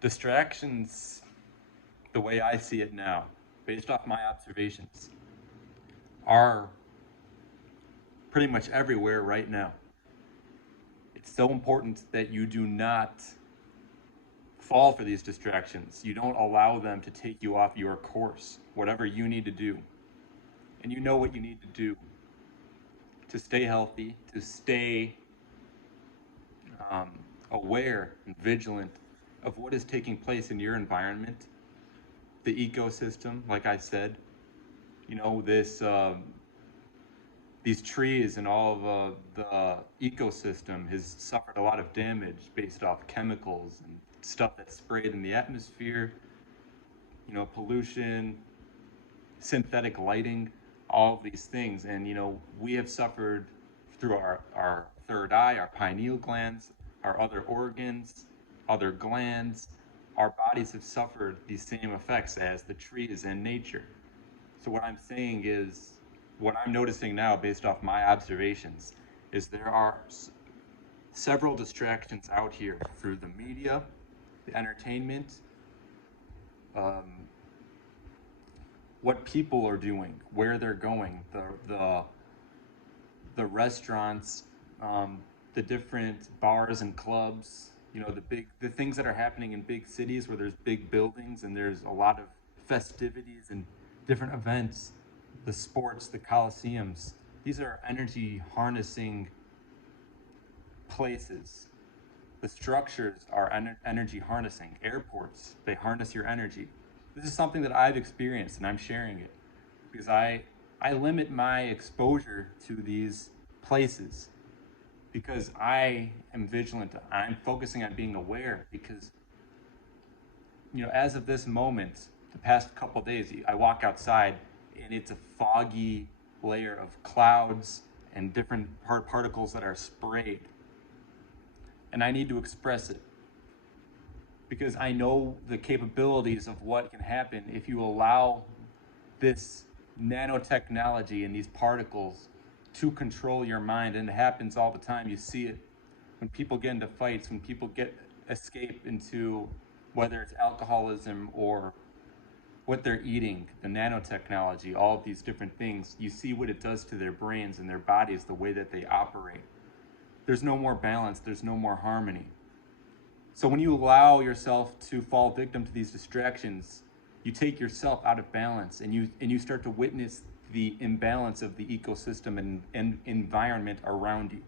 Distractions, the way I see it now, based off my observations, are pretty much everywhere right now. It's so important that you do not fall for these distractions. You don't allow them to take you off your course, whatever you need to do. And you know what you need to do to stay healthy, to stay um, aware and vigilant of what is taking place in your environment, the ecosystem, like I said. This these trees and all of the ecosystem has suffered a lot of damage based off chemicals and stuff that's sprayed in the atmosphere. Pollution, synthetic lighting, all of these things. And we have suffered through our third eye, our pineal glands, our other organs, other glands. Our bodies have suffered these same effects as the trees and nature. So what I'm saying is, what I'm noticing now based off my observations is there are several distractions out here through the media, the entertainment, um, what people are doing, where they're going, the restaurants, the different bars and clubs. The things that are happening in big cities where there's big buildings and there's a lot of festivities and different events, the sports, the coliseums. These are energy harnessing places. The structures are energy harnessing. Airports, they harness your energy. This is something that I've experienced and I'm sharing it because I limit my exposure to these places because I am vigilant. I'm focusing on being aware because as of this moment, the past couple of days, I walk outside and it's a foggy layer of clouds and different particles that are sprayed. And I need to express it because I know the capabilities of what can happen if you allow this nanotechnology and these particles to control your mind. And it happens all the time. You see it when people get into fights, when people escape into whether it's alcoholism or what they're eating, the nanotechnology, all of these different things. You see what it does to their brains and their bodies, the way that they operate. There's no more balance, there's no more harmony. So when you allow yourself to fall victim to these distractions, you take yourself out of balance and you start to witness the imbalance of the ecosystem and environment around you.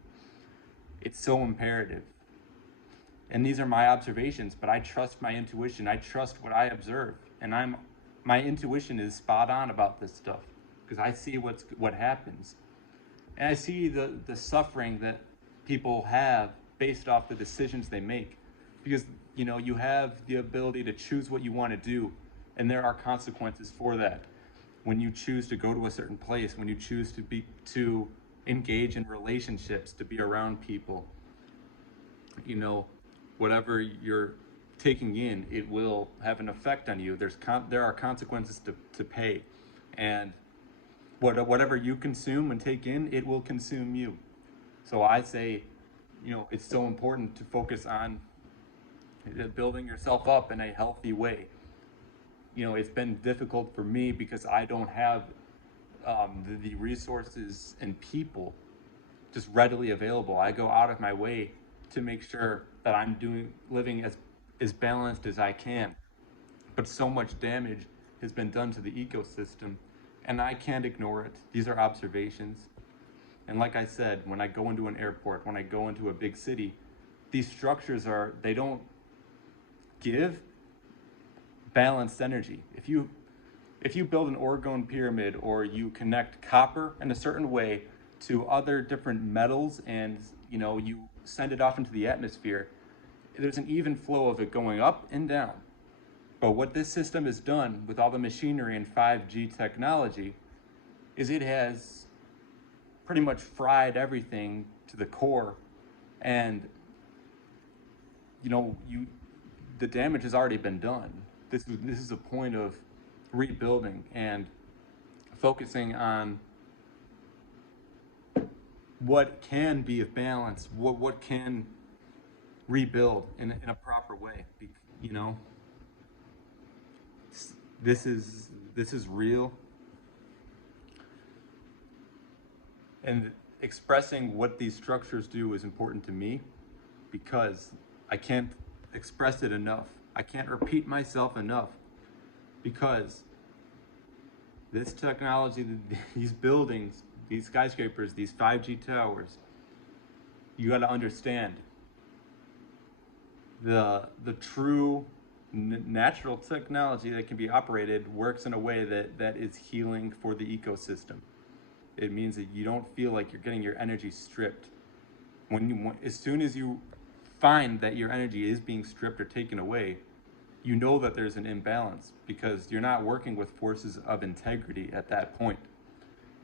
It's so imperative. And these are my observations, but I trust my intuition. I trust what I observe. And my intuition is spot on about this stuff because I see what happens. And I see the suffering that people have based off the decisions they make. Because you have the ability to choose what you want to do, and there are consequences for that. When you choose to go to a certain place, when you choose to engage in relationships, to be around people, whatever you're taking in, it will have an effect on you. There are consequences to pay, and whatever you consume and take in, it will consume you. So I say, it's so important to focus on building yourself up in a healthy way. It's been difficult for me because I don't have the resources and people just readily available. I go out of my way to make sure that I'm living as balanced as I can. But so much damage has been done to the ecosystem, and I can't ignore it. These are observations. And like I said, when I go into an airport, when I go into a big city, these structures they don't give balanced energy. If you build an orgone pyramid or you connect copper in a certain way to other different metals and you send it off into the atmosphere, there's an even flow of it going up and down. But what this system has done with all the machinery and 5G technology is it has pretty much fried everything to the core, and the damage has already been done. This is a point of rebuilding and focusing on what can be of balance, what can rebuild in a proper way. you know, this is real. And expressing what these structures do is important to me because I can't express it enough. I can't repeat myself enough because this technology, these buildings, these skyscrapers, these 5G towers, you got to understand the true natural technology that can be operated works in a way that is healing for the ecosystem. It means that you don't feel like you're getting your energy stripped. As soon as you find that your energy is being stripped or taken away, you know that there's an imbalance because you're not working with forces of integrity at that point.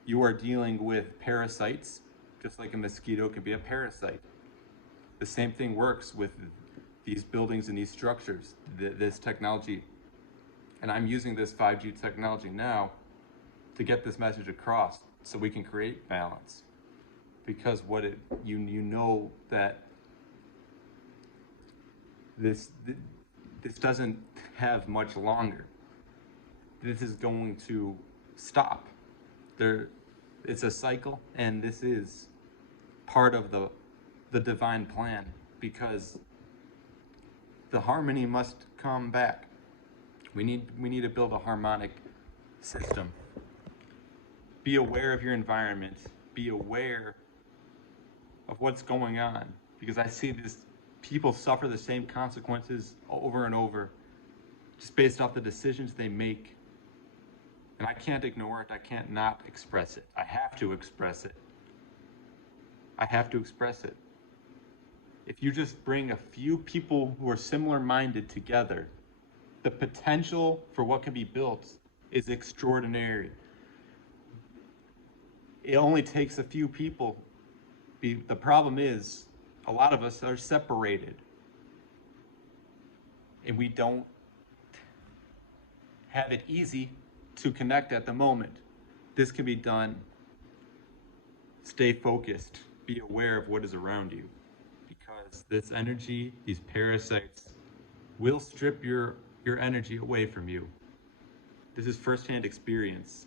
You are dealing with parasites, just like a mosquito can be a parasite. The same thing works with these buildings and these structures, this technology. And I'm using this 5G technology now to get this message across so we can create balance. Because you know that this doesn't have much longer. This is going to stop. It's a cycle, and this is part of the divine plan because the harmony must come back. We need to build a harmonic system. Be aware of your environment. Be aware of what's going on because I see this people suffer the same consequences over and over just based off the decisions they make. And I can't ignore it. I can't not express it. I have to express it. I have to express it. If you just bring a few people who are similar minded together, the potential for what can be built is extraordinary. It only takes a few people. The problem is, a lot of us are separated. And we don't have it easy to connect at the moment. This can be done. Stay focused. Be aware of what is around you. Because this energy, these parasites, will strip your energy away from you. This is firsthand experience.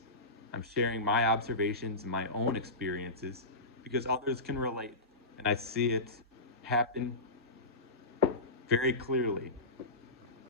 I'm sharing my observations and my own experiences because others can relate. And I see it happen very clearly.